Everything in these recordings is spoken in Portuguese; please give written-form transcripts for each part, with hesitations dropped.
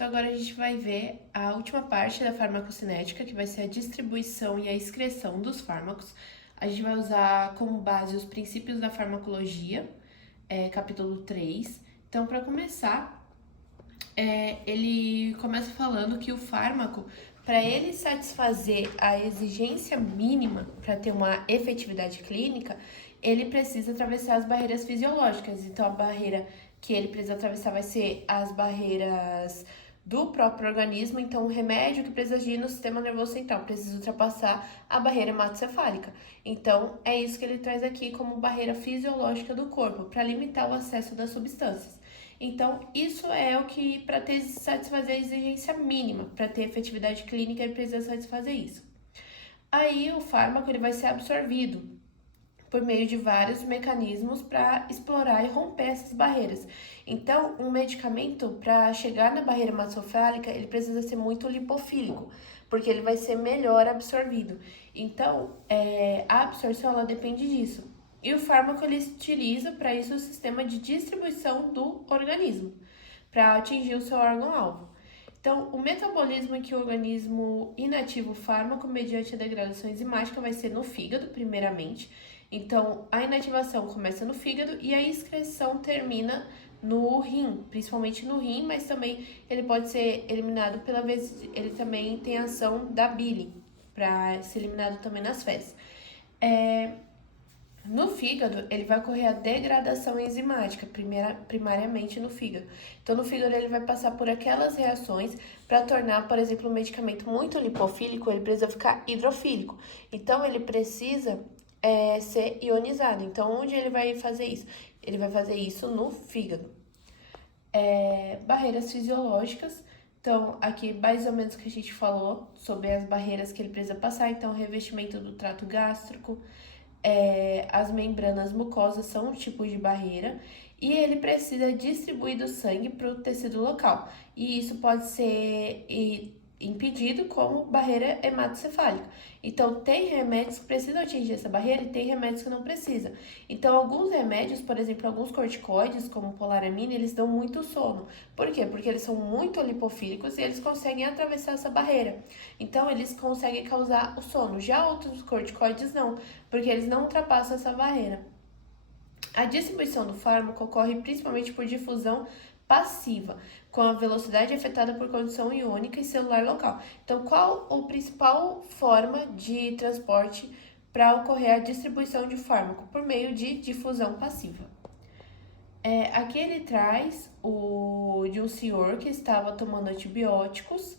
Então agora a gente vai ver a última parte da farmacocinética, que vai ser a distribuição e a excreção dos fármacos. A gente vai usar como base os princípios da farmacologia, capítulo 3. Então, para começar, ele começa falando que o fármaco, para ele satisfazer a exigência mínima para ter uma efetividade clínica, ele precisa atravessar as barreiras fisiológicas. Então, a barreira que ele precisa atravessar vai ser as barreiras do próprio organismo. Então, o remédio que precisa agir no sistema nervoso central precisa ultrapassar a barreira hematocefálica. Então, é isso que ele traz aqui como barreira fisiológica do corpo, para limitar o acesso das substâncias. Então, isso é o que, para satisfazer a exigência mínima, para ter efetividade clínica, ele precisa satisfazer isso. Aí, o fármaco ele vai ser absorvido por meio de vários mecanismos para explorar e romper essas barreiras. Então, um medicamento, para chegar na barreira hematocefálica, ele precisa ser muito lipofílico, porque ele vai ser melhor absorvido. Então, a absorção ela depende disso. E o fármaco ele utiliza para isso o sistema de distribuição do organismo, para atingir o seu órgão-alvo. Então, o metabolismo em que o organismo inativa o fármaco mediante a degradação enzimática vai ser no fígado, primeiramente. Então, a inativação começa no fígado e a excreção termina no rim, principalmente no rim, mas também ele pode ser eliminado pela vez, ele também tem ação da bile, para ser eliminado também nas fezes. No fígado, ele vai ocorrer a degradação enzimática, primariamente no fígado. Então, no fígado, ele vai passar por aquelas reações para tornar, por exemplo, um medicamento muito lipofílico, ele precisa ficar hidrofílico. Então, ele precisa ser ionizado. Então, onde ele vai fazer isso? Ele vai fazer isso no fígado. Barreiras fisiológicas. Então, aqui mais ou menos o que a gente falou sobre as barreiras que ele precisa passar. Então, revestimento do trato gástrico, as membranas mucosas são um tipo de barreira e ele precisa distribuir do sangue para o tecido local. E isso pode ser impedido como barreira hematocefálica. Então, tem remédios que precisam atingir essa barreira e tem remédios que não precisam. Então, alguns remédios, por exemplo, alguns corticoides, como polaramina, eles dão muito sono. Por quê? Porque eles são muito lipofílicos e eles conseguem atravessar essa barreira. Então, eles conseguem causar o sono. Já outros corticoides não, porque eles não ultrapassam essa barreira. A distribuição do fármaco ocorre principalmente por difusão passiva, com a velocidade afetada por condição iônica e celular local. Então, qual a principal forma de transporte para ocorrer a distribuição de fármaco? Por meio de difusão passiva. Aqui ele traz de um senhor que estava tomando antibióticos.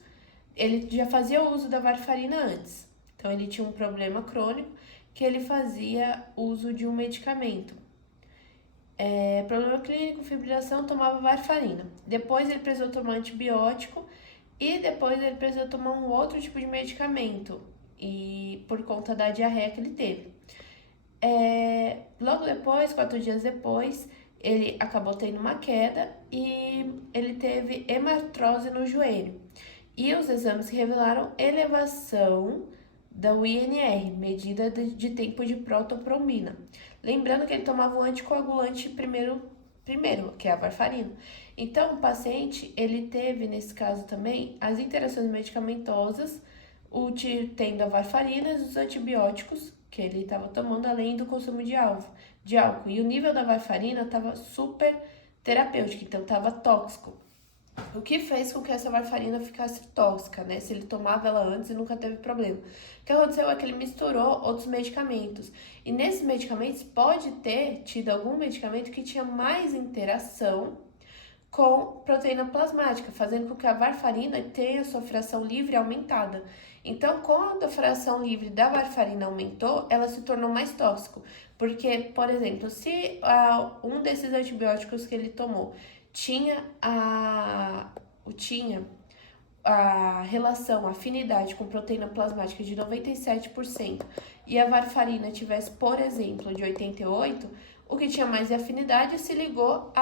Ele já fazia uso da varfarina antes. Então, ele tinha um problema crônico que ele fazia uso de um medicamento. Problema clínico, fibrilação, tomava varfarina. Depois ele precisou tomar antibiótico e depois ele precisou tomar um outro tipo de medicamento, e por conta da diarreia que ele teve. Logo depois, 4 dias depois, ele acabou tendo uma queda e ele teve hemartrose no joelho. E os exames revelaram elevação da UNR, medida de tempo de protoporfina. Lembrando que ele tomava o anticoagulante primeiro, que é a varfarina. Então, o paciente, ele teve, nesse caso também, as interações medicamentosas, tendo a varfarina e os antibióticos que ele estava tomando, além do consumo de álcool. E o nível da varfarina estava super terapêutico, então estava tóxico. O que fez com que essa varfarina ficasse tóxica, né? Se ele tomava ela antes e nunca teve problema. O que aconteceu é que ele misturou outros medicamentos. E nesses medicamentos pode ter tido algum medicamento que tinha mais interação com proteína plasmática, fazendo com que a varfarina tenha sua fração livre aumentada. Então, quando a fração livre da varfarina aumentou, ela se tornou mais tóxico. Porque, por exemplo, se um desses antibióticos que ele tomou tinha a relação, a afinidade com proteína plasmática de 97% e a varfarina tivesse, por exemplo, de 88%, o que tinha mais afinidade se ligou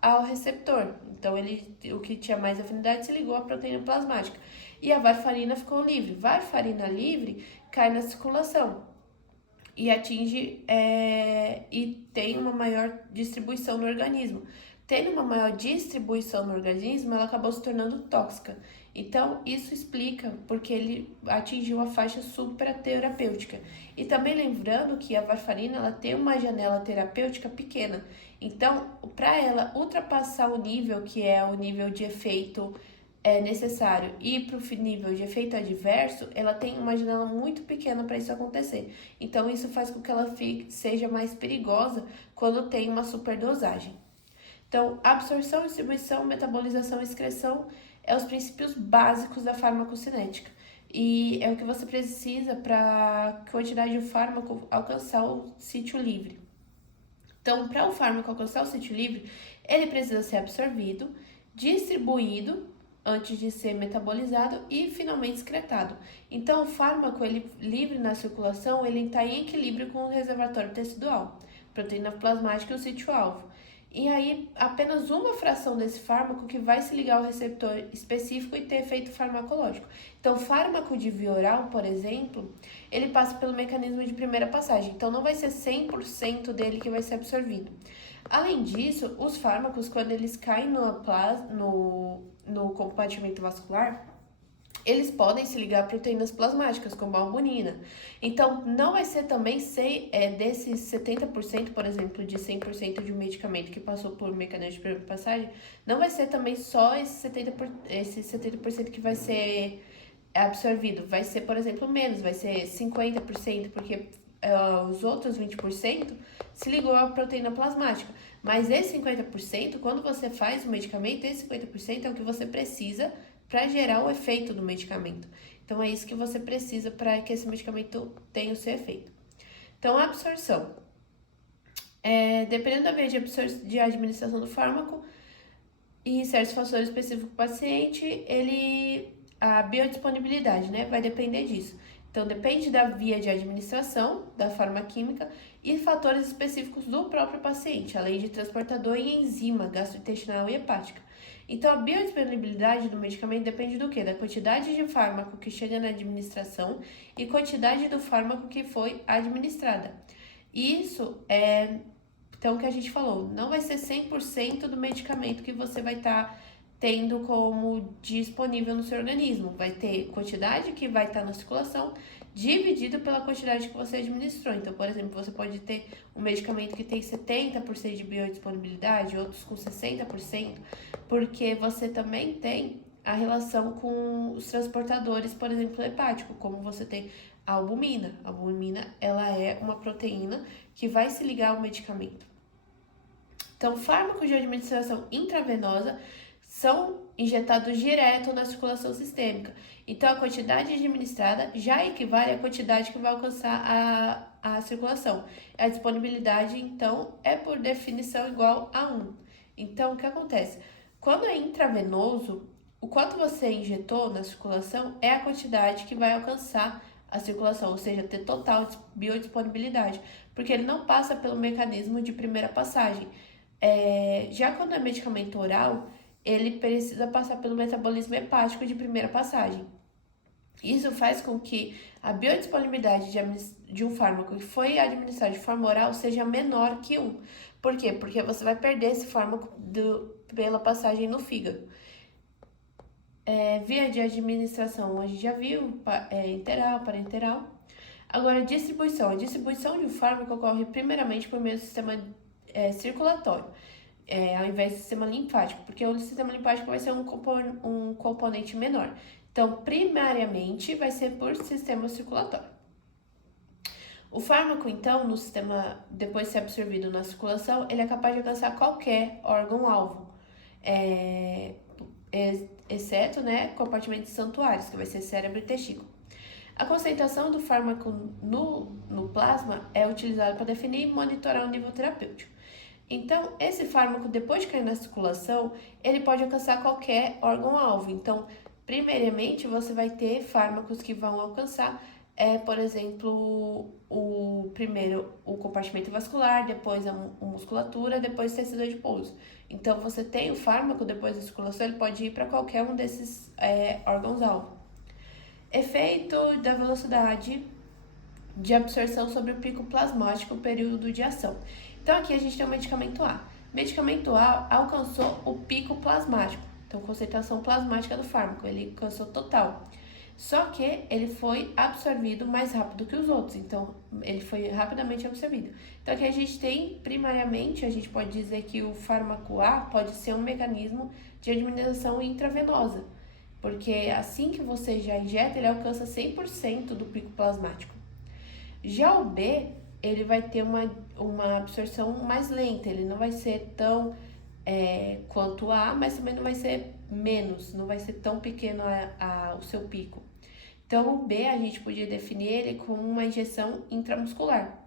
ao receptor. Então, o que tinha mais afinidade se ligou à proteína plasmática. E a varfarina ficou livre. Varfarina livre cai na circulação e atinge e tem uma maior distribuição no organismo. tendo uma maior distribuição no organismo, ela acabou se tornando tóxica. Então, isso explica porque ele atingiu a faixa supraterapêutica. E também lembrando que a varfarina ela tem uma janela terapêutica pequena. Então, para ela ultrapassar o nível que é o nível de efeito necessário e para o nível de efeito adverso, ela tem uma janela muito pequena para isso acontecer. Então, isso faz com que ela seja mais perigosa quando tem uma superdosagem. Então, absorção, distribuição, metabolização e excreção é os princípios básicos da farmacocinética. E é o que você precisa para a quantidade de fármaco alcançar o sítio livre. Então, para o fármaco alcançar o sítio livre, ele precisa ser absorvido, distribuído antes de ser metabolizado e finalmente excretado. Então, o fármaco ele livre na circulação, ele está em equilíbrio com o reservatório tecidual, proteína plasmática e o sítio-alvo. E aí, apenas uma fração desse fármaco que vai se ligar ao receptor específico e ter efeito farmacológico. Então, o fármaco de via oral, por exemplo, ele passa pelo mecanismo de primeira passagem. Então, não vai ser 100% dele que vai ser absorvido. Além disso, os fármacos, quando eles caem no compartimento vascular, eles podem se ligar a proteínas plasmáticas, como a albumina. Então, não vai ser também desses 70%, por exemplo, de 100% de um medicamento que passou por mecanismo de primeira passagem, não vai ser também só esse 70% que vai ser absorvido. Vai ser, por exemplo, menos, vai ser 50%, porque os outros 20% se ligou à proteína plasmática. Mas esse 50%, quando você faz o medicamento, esse 50% é o que você precisa para gerar o efeito do medicamento. Então, é isso que você precisa para que esse medicamento tenha o seu efeito. Então, a absorção. Dependendo da via de administração do fármaco e certos fatores específicos do paciente, a biodisponibilidade, né, vai depender disso. Então, depende da via de administração, da farmaquímica e fatores específicos do próprio paciente, além de transportador e enzima gastrointestinal e hepática. Então, a biodisponibilidade do medicamento depende do quê? Da quantidade de fármaco que chega na administração e quantidade do fármaco que foi administrada. Isso então, o que a gente falou, não vai ser 100% do medicamento que você vai estar tendo como disponível no seu organismo. Vai ter quantidade que vai estar na circulação dividido pela quantidade que você administrou. Então, por exemplo, você pode ter um medicamento que tem 70% de biodisponibilidade, outros com 60%, porque você também tem a relação com os transportadores, por exemplo, hepático, como você tem a albumina. A albumina, ela é uma proteína que vai se ligar ao medicamento. Então, fármacos de administração intravenosa são injetados direto na circulação sistêmica. Então, a quantidade administrada já equivale à quantidade que vai alcançar a circulação. A disponibilidade, então, é por definição igual a 1. Então, o que acontece? Quando é intravenoso, o quanto você injetou na circulação é a quantidade que vai alcançar a circulação, ou seja, ter total biodisponibilidade, porque ele não passa pelo mecanismo de primeira passagem. Já quando é medicamento oral, ele precisa passar pelo metabolismo hepático de primeira passagem. Isso faz com que a biodisponibilidade de um fármaco que foi administrado de forma oral seja menor que 1. Por quê? Porque você vai perder esse fármaco pela passagem no fígado. Via de administração, a gente já viu, enteral, parenteral. Agora, a distribuição. A distribuição de um fármaco ocorre primeiramente por meio do sistema circulatório, ao invés do sistema linfático, porque o sistema linfático vai ser um componente menor. Então, primariamente, vai ser por sistema circulatório. O fármaco, então, no sistema, depois de ser absorvido na circulação, ele é capaz de alcançar qualquer órgão-alvo, exceto, compartimentos santuários, que vai ser cérebro e testículo. A concentração do fármaco no plasma é utilizada para definir e monitorar o nível terapêutico. Então, esse fármaco, depois de cair na circulação, ele pode alcançar qualquer órgão-alvo. Então, primeiramente, você vai ter fármacos que vão alcançar, por exemplo, primeiro o compartimento vascular, depois a musculatura, depois o tecido adiposo. Então, você tem o fármaco, depois da circulação, ele pode ir para qualquer um desses órgãos-alvo. Efeito da velocidade de absorção sobre o pico plasmático, período de ação. Então, aqui a gente tem o medicamento A. Medicamento A alcançou o pico plasmático, então concentração plasmática do fármaco, ele alcançou total. Só que ele foi absorvido mais rápido que os outros, então ele foi rapidamente absorvido. Então aqui a gente tem, primariamente, a gente pode dizer que o fármaco A pode ser um mecanismo de administração intravenosa, porque assim que você já injeta, ele alcança 100% do pico plasmático. Já o B, ele vai ter uma absorção mais lenta, ele não vai ser tão quanto o A, mas também não vai ser menos, não vai ser tão pequeno o seu pico. Então, o B a gente podia definir ele como uma injeção intramuscular.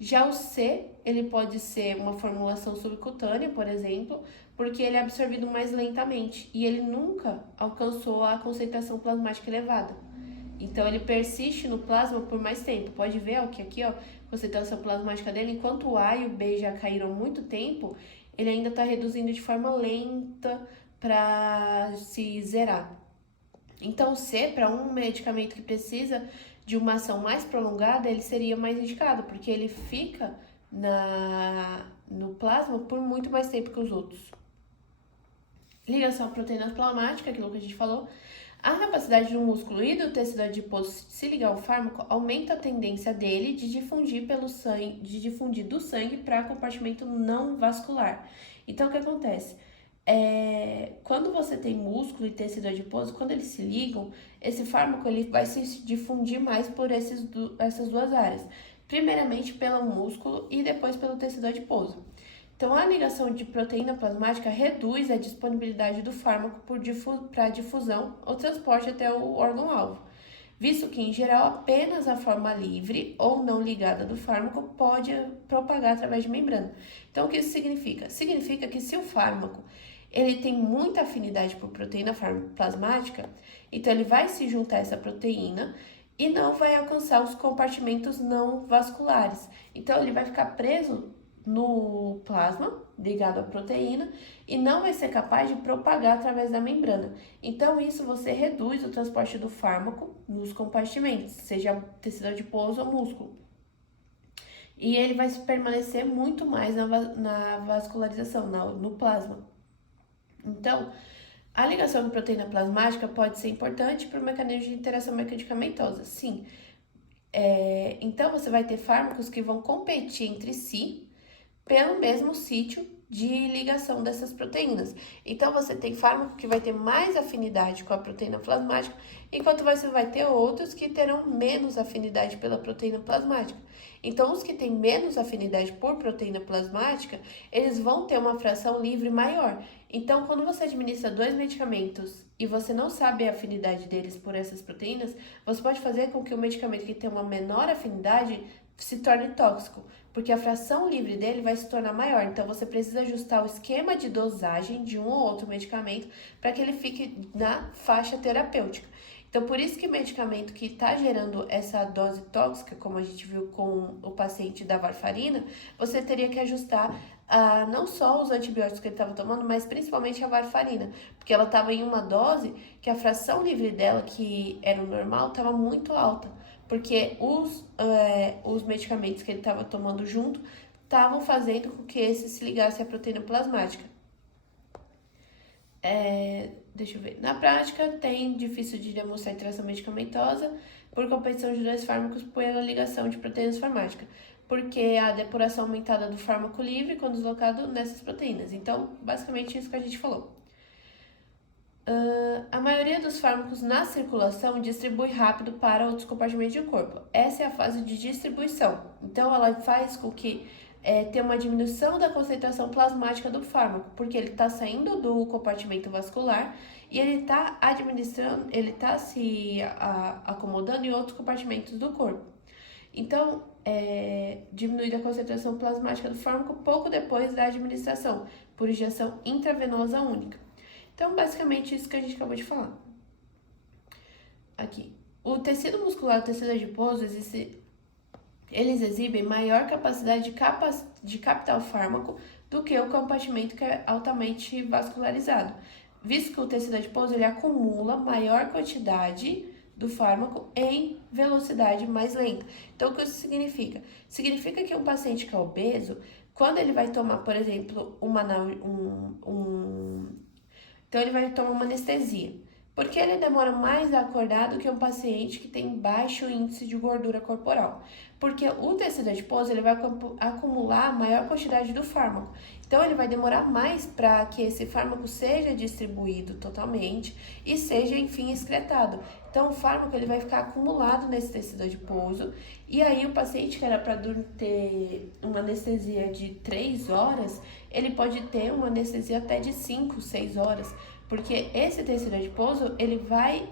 Já o C, ele pode ser uma formulação subcutânea, por exemplo, porque ele é absorvido mais lentamente e ele nunca alcançou a concentração plasmática elevada. Então, ele persiste no plasma por mais tempo. Pode ver ó, que aqui, ó, a concentração plasmática dele, enquanto o A e o B já caíram há muito tempo, ele ainda está reduzindo de forma lenta para se zerar. Então, o C, para um medicamento que precisa de uma ação mais prolongada, ele seria mais indicado, porque ele fica no plasma por muito mais tempo que os outros. Ligação à proteína plasmática, aquilo que a gente falou. A capacidade do músculo e do tecido adiposo se ligar ao fármaco aumenta a tendência dele de difundir pelo sangue, de difundir do sangue para compartimento não vascular. Então, o que acontece? Quando você tem músculo e tecido adiposo, quando eles se ligam, esse fármaco ele vai se difundir mais por essas duas áreas. Primeiramente pelo músculo e depois pelo tecido adiposo. Então, a ligação de proteína plasmática reduz a disponibilidade do fármaco para difusão ou transporte até o órgão-alvo, visto que, em geral, apenas a forma livre ou não ligada do fármaco pode propagar através de membrana. Então, o que isso significa? Significa que se o fármaco ele tem muita afinidade por proteína plasmática, então ele vai se juntar a essa proteína e não vai alcançar os compartimentos não vasculares. Então, ele vai ficar preso no plasma, ligado à proteína, e não vai ser capaz de propagar através da membrana. Então, isso você reduz o transporte do fármaco nos compartimentos, seja tecido adiposo ou músculo. E ele vai permanecer muito mais na vascularização, no plasma. Então, a ligação de proteína plasmática pode ser importante para o mecanismo de interação medicamentosa, sim. Então, você vai ter fármacos que vão competir entre si pelo mesmo sítio de ligação dessas proteínas. Então, você tem fármaco que vai ter mais afinidade com a proteína plasmática, enquanto você vai ter outros que terão menos afinidade pela proteína plasmática. Então, os que têm menos afinidade por proteína plasmática, eles vão ter uma fração livre maior. Então, quando você administra dois medicamentos e você não sabe a afinidade deles por essas proteínas, você pode fazer com que o medicamento que tem uma menor afinidade se torne tóxico, porque a fração livre dele vai se tornar maior. Então, você precisa ajustar o esquema de dosagem de um ou outro medicamento para que ele fique na faixa terapêutica. Então, por isso que medicamento que está gerando essa dose tóxica, como a gente viu com o paciente da varfarina, você teria que ajustar não só os antibióticos que ele estava tomando, mas principalmente a varfarina, porque ela estava em uma dose que a fração livre dela, que era o normal, estava muito alta, porque os medicamentos que ele estava tomando junto estavam fazendo com que esse se ligasse à proteína plasmática. Deixa eu ver. Na prática, tem difícil de demonstrar interação medicamentosa por competição de dois fármacos pela ligação de proteínas farmáticas, porque a depuração aumentada do fármaco livre quando deslocado nessas proteínas. Então, basicamente isso que a gente falou. A maioria dos fármacos na circulação distribui rápido para outros compartimentos do corpo. Essa é a fase de distribuição. Então, ela faz com que tenha uma diminuição da concentração plasmática do fármaco, porque ele está saindo do compartimento vascular e ele está administrando, ele está se acomodando em outros compartimentos do corpo. Então, diminui a concentração plasmática do fármaco pouco depois da administração, por injeção intravenosa única. Então, basicamente, isso que a gente acabou de falar. Aqui. O tecido muscular e o tecido adiposo, eles exibem maior capacidade de captar o fármaco do que o compartimento que é altamente vascularizado, visto que o tecido adiposo ele acumula maior quantidade do fármaco em velocidade mais lenta. Então, o que isso significa? Significa que um paciente que é obeso Quando ele vai tomar, por exemplo, então ele vai tomar uma anestesia. Por que ele demora mais a acordar do que um paciente que tem baixo índice de gordura corporal? Porque o tecido adiposo ele vai acumular a maior quantidade do fármaco. Então ele vai demorar mais para que esse fármaco seja distribuído totalmente e seja enfim excretado. Então o fármaco ele vai ficar acumulado nesse tecido adiposo e aí o paciente que era para ter uma anestesia de 3 horas, ele pode ter uma anestesia até de 5, 6 horas. Porque esse tecido adiposo, ele vai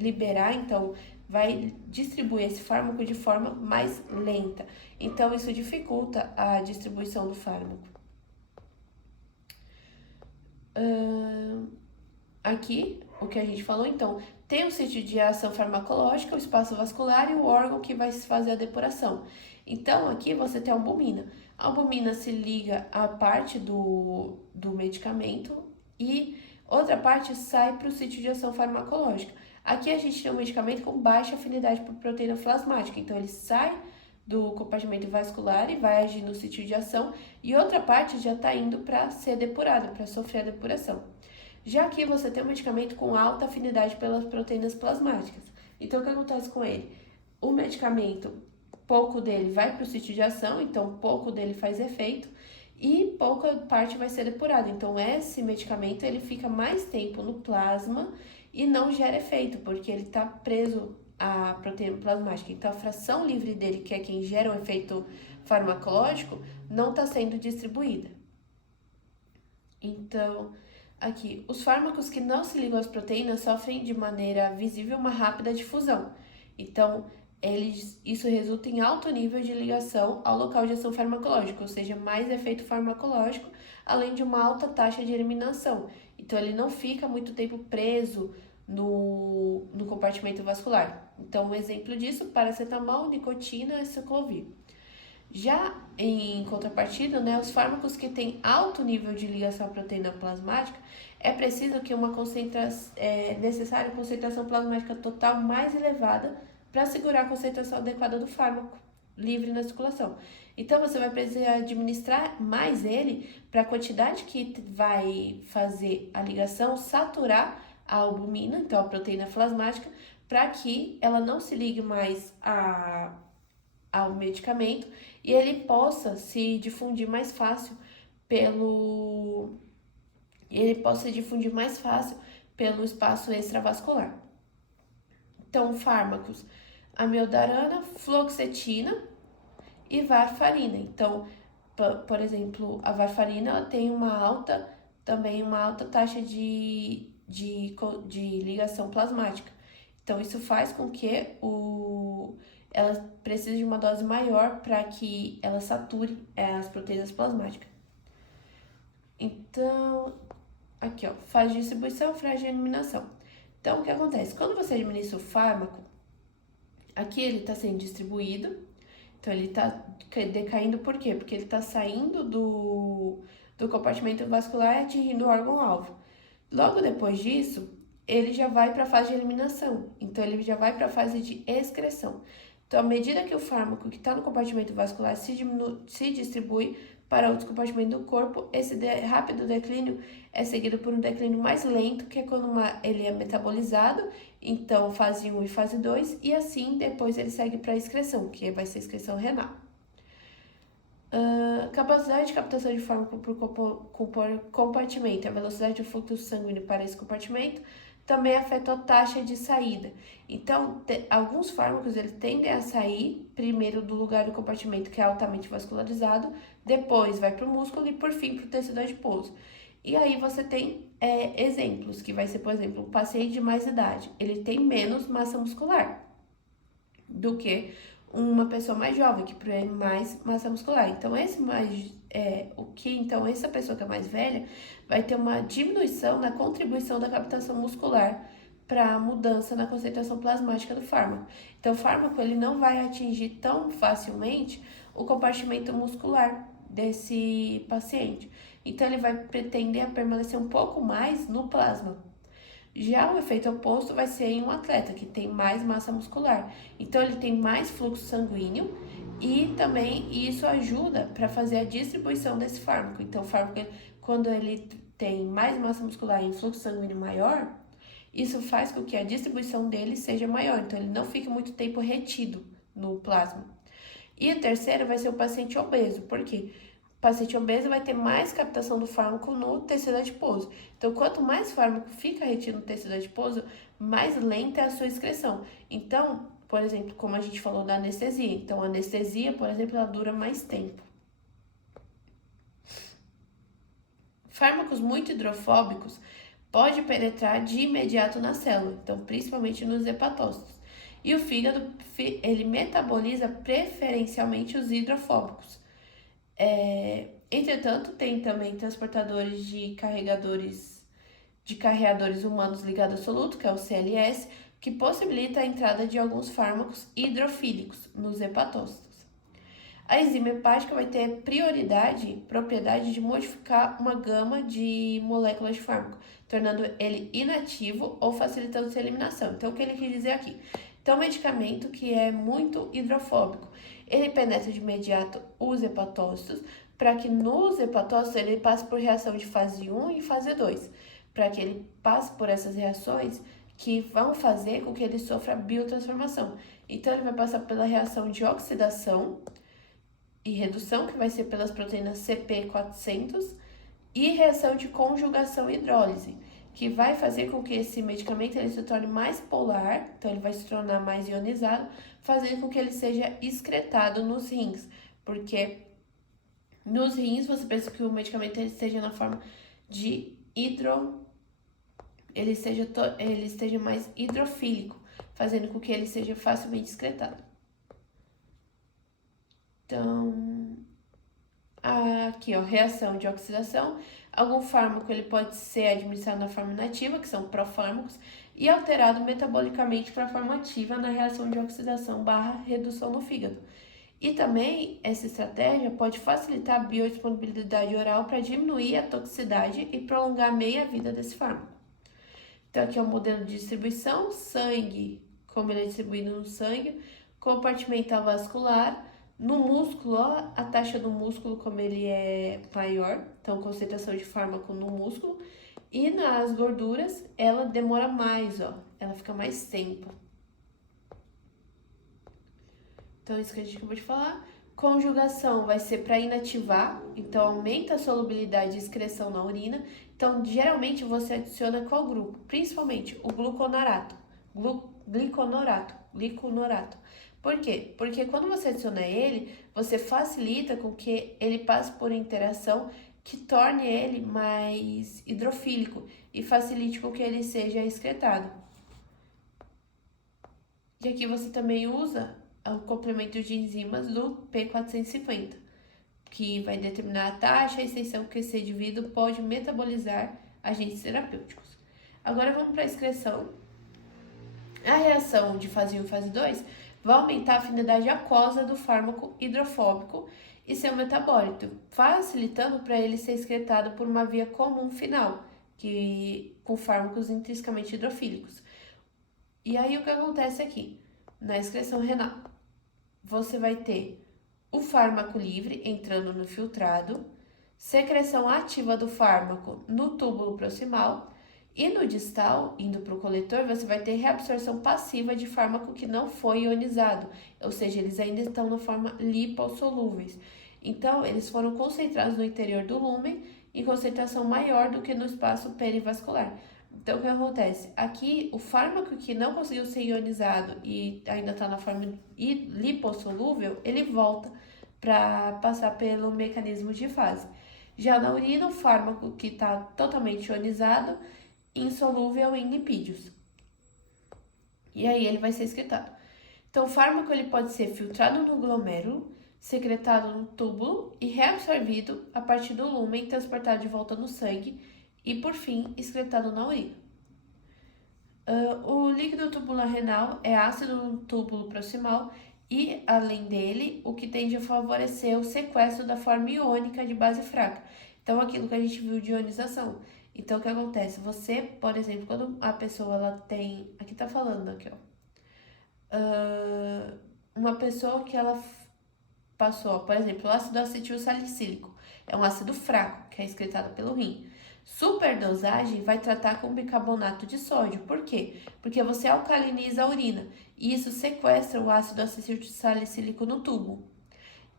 liberar, então, vai distribuir esse fármaco de forma mais lenta. Então, isso dificulta a distribuição do fármaco. Aqui, o que a gente falou, então, tem o sítio de ação farmacológica, o espaço vascular e o órgão que vai fazer a depuração. Então, aqui você tem a albumina. A albumina se liga à parte do medicamento e outra parte sai para o sítio de ação farmacológica. Aqui a gente tem um medicamento com baixa afinidade por proteína plasmática, então ele sai do compartimento vascular e vai agir no sítio de ação, e outra parte já está indo para ser depurado, para sofrer a depuração. Já aqui você tem um medicamento com alta afinidade pelas proteínas plasmáticas. Então, o que acontece com ele? O medicamento, pouco dele vai para o sítio de ação, então pouco dele faz efeito, e pouca parte vai ser depurada. Então, esse medicamento ele fica mais tempo no plasma e não gera efeito, porque ele está preso à proteína plasmática. Então, a fração livre dele, que é quem gera o efeito farmacológico, não está sendo distribuída. Então, aqui, os fármacos que não se ligam às proteínas sofrem de maneira visível uma rápida difusão. Então, isso resulta em alto nível de ligação ao local de ação farmacológica, ou seja, mais efeito farmacológico, além de uma alta taxa de eliminação. Então, ele não fica muito tempo preso no compartimento vascular. Então, um exemplo disso, paracetamol, nicotina e ciclovir. Já em contrapartida, né, os fármacos que têm alto nível de ligação à proteína plasmática, é preciso que necessária concentração plasmática total mais elevada para assegurar a concentração adequada do fármaco livre na circulação. Então, você vai precisar administrar mais ele para a quantidade que vai fazer a ligação saturar a albumina, então a proteína plasmática, para que ela não se ligue mais ao medicamento e ele possa se difundir mais fácil pelo espaço extravascular. Então, fármacos: amiodarana, fluoxetina e varfarina. Então, por exemplo, a varfarina ela tem uma alta taxa de ligação plasmática. Então, isso faz com que ela precise de uma dose maior para que ela sature as proteínas plasmáticas. Então, aqui, ó, fase de distribuição, fase de eliminação. Então, o que acontece? Quando você administra o fármaco, aqui ele está sendo distribuído, então ele está decaindo por quê? Porque ele está saindo do compartimento vascular e atingindo o órgão-alvo. Logo depois disso, ele já vai para a fase de eliminação, então ele já vai para a fase de excreção. Então, à medida que o fármaco que está no compartimento vascular se distribui para outros compartimentos do corpo, esse rápido declínio é seguido por um declínio mais lento, que é quando ele é metabolizado, então fase 1 e fase 2, e assim depois ele segue para a excreção, que vai ser a excreção renal. Capacidade de captação de fármaco por compartimento, a velocidade do fluxo sanguíneo para esse compartimento, também afeta a taxa de saída. Então, alguns fármacos eles tendem a sair primeiro do lugar do compartimento que é altamente vascularizado, depois vai para o músculo e por fim para o tecido adiposo. E aí você tem exemplos, que vai ser, por exemplo, um paciente de mais idade, ele tem menos massa muscular do que uma pessoa mais jovem, que tem mais massa muscular. Então, essa pessoa que é mais velha vai ter uma diminuição na contribuição da captação muscular para a mudança na concentração plasmática do fármaco. Então, o fármaco ele não vai atingir tão facilmente o compartimento muscular desse paciente. Então, ele vai pretender a permanecer um pouco mais no plasma. Já o efeito oposto vai ser em um atleta que tem mais massa muscular. Então, ele tem mais fluxo sanguíneo E também isso ajuda para fazer a distribuição desse fármaco. Então, o fármaco, quando ele tem mais massa muscular e fluxo sanguíneo maior, isso faz com que a distribuição dele seja maior. Então, ele não fica muito tempo retido no plasma. E o terceiro vai ser o paciente obeso. Por quê? O paciente obeso vai ter mais captação do fármaco no tecido adiposo. Então, quanto mais fármaco fica retido no tecido adiposo, mais lenta é a sua excreção. Então, por exemplo, como a gente falou da anestesia. Então, a anestesia, por exemplo, ela dura mais tempo. Fármacos muito hidrofóbicos pode penetrar de imediato na célula, então principalmente nos hepatócitos. E o fígado, ele metaboliza preferencialmente os hidrofóbicos. Entretanto, tem também transportadores de carreadores humanos ligado soluto, que é o CLS, que possibilita a entrada de alguns fármacos hidrofílicos nos hepatócitos. A enzima hepática vai ter propriedade de modificar uma gama de moléculas de fármaco, tornando ele inativo ou facilitando sua eliminação. Então, o que ele quis dizer aqui? Então, um medicamento que é muito hidrofóbico, ele penetra de imediato os hepatócitos, para que nos hepatócitos ele passe por reação de fase 1 e fase 2, para que ele passe por essas reações que vão fazer com que ele sofra biotransformação. Então, ele vai passar pela reação de oxidação e redução, que vai ser pelas proteínas CP400, e reação de conjugação e hidrólise, que vai fazer com que esse medicamento ele se torne mais polar, então ele vai se tornar mais ionizado, fazendo com que ele seja excretado nos rins, porque nos rins você pensa que o medicamento ele esteja na forma de ele esteja mais hidrofílico, fazendo com que ele seja facilmente excretado. Então, aqui, ó, reação de oxidação. Algum fármaco ele pode ser administrado na forma inativa, que são profármacos, e alterado metabolicamente para a forma ativa na reação de oxidação barra redução no fígado. E também essa estratégia pode facilitar a biodisponibilidade oral para diminuir a toxicidade e prolongar a meia-vida desse fármaco. Então, aqui é o modelo de distribuição, sangue, como ele é distribuído no sangue, compartimental vascular. No músculo, ó, a taxa do músculo, como ele é maior, então concentração de fármaco no músculo. E nas gorduras, ela demora mais, ó, ela fica mais tempo. Então, isso que a gente acabou de falar. Conjugação vai ser para inativar, então aumenta a solubilidade e excreção na urina. Então, geralmente você adiciona qual grupo? Principalmente o gluconorato, gliconorato. Por quê? Porque quando você adiciona ele, você facilita com que ele passe por interação que torne ele mais hidrofílico e facilite com que ele seja excretado. E aqui você também usa o complemento de enzimas do P450, que vai determinar a taxa e extensão que esse indivíduo pode metabolizar agentes terapêuticos. Agora vamos para a excreção. A reação de fase 1 e fase 2 vai aumentar a afinidade aquosa do fármaco hidrofóbico e seu metabólito, facilitando para ele ser excretado por uma via comum final, com fármacos intrinsecamente hidrofílicos. E aí o que acontece aqui? Na excreção renal, você vai ter o fármaco livre entrando no filtrado, secreção ativa do fármaco no túbulo proximal e no distal, indo para o coletor, você vai ter reabsorção passiva de fármaco que não foi ionizado, ou seja, eles ainda estão na forma lipossolúveis. Então, eles foram concentrados no interior do lúmen em concentração maior do que no espaço perivascular. Então, o que acontece? Aqui, o fármaco que não conseguiu ser ionizado e ainda está na forma lipossolúvel, ele volta para passar pelo mecanismo de fase. Já na urina, o fármaco que está totalmente ionizado, insolúvel em lipídios. E aí ele vai ser excretado. Então, o fármaco ele pode ser filtrado no glomérulo, secretado no túbulo e reabsorvido a partir do lúmen, transportado de volta no sangue e, por fim, excretado na urina. O líquido tubular renal é ácido no túbulo proximal e, além dele, o que tende a favorecer o sequestro da forma iônica de base fraca. Então, aquilo que a gente viu de ionização. Então, o que acontece? Você, por exemplo, quando a pessoa ela tem... Aqui tá falando, aqui, ó. Uma pessoa que ela passou, por exemplo, o ácido acetil salicílico. É um ácido fraco, que é excretado pelo rim. Superdosagem vai tratar com bicarbonato de sódio. Por quê? Porque você alcaliniza a urina e isso sequestra o ácido acetil salicílico no tubo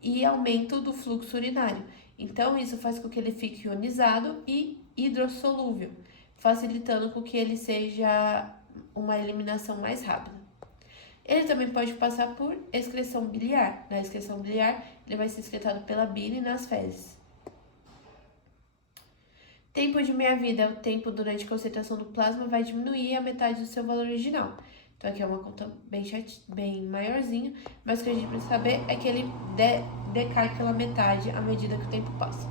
e aumento do fluxo urinário. Então, isso faz com que ele fique ionizado e hidrossolúvel, facilitando com que ele seja uma eliminação mais rápida. Ele também pode passar por excreção biliar. Na excreção biliar, ele vai ser excretado pela bile nas fezes. Tempo de meia-vida é o tempo durante a concentração do plasma vai diminuir a metade do seu valor original. Então aqui é uma conta bem maiorzinha, mas o que a gente precisa saber é que ele decai pela metade à medida que o tempo passa.